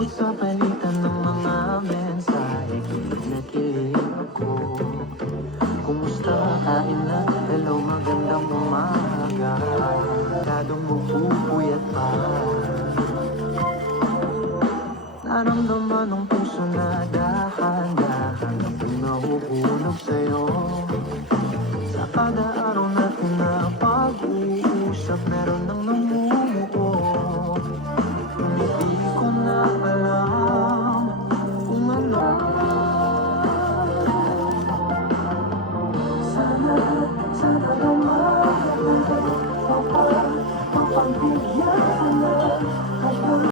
Umabot sa palitan ng mga mensahe, kilig na kilig ako. Kumusta, kain na, hello, magandang umaga. Masyadong mapupuyat pa. Naramdaman ng puso na dahan-dahan ako'y mahuhulog sa'yo. Sa kada araw natin na pag-uusap, meron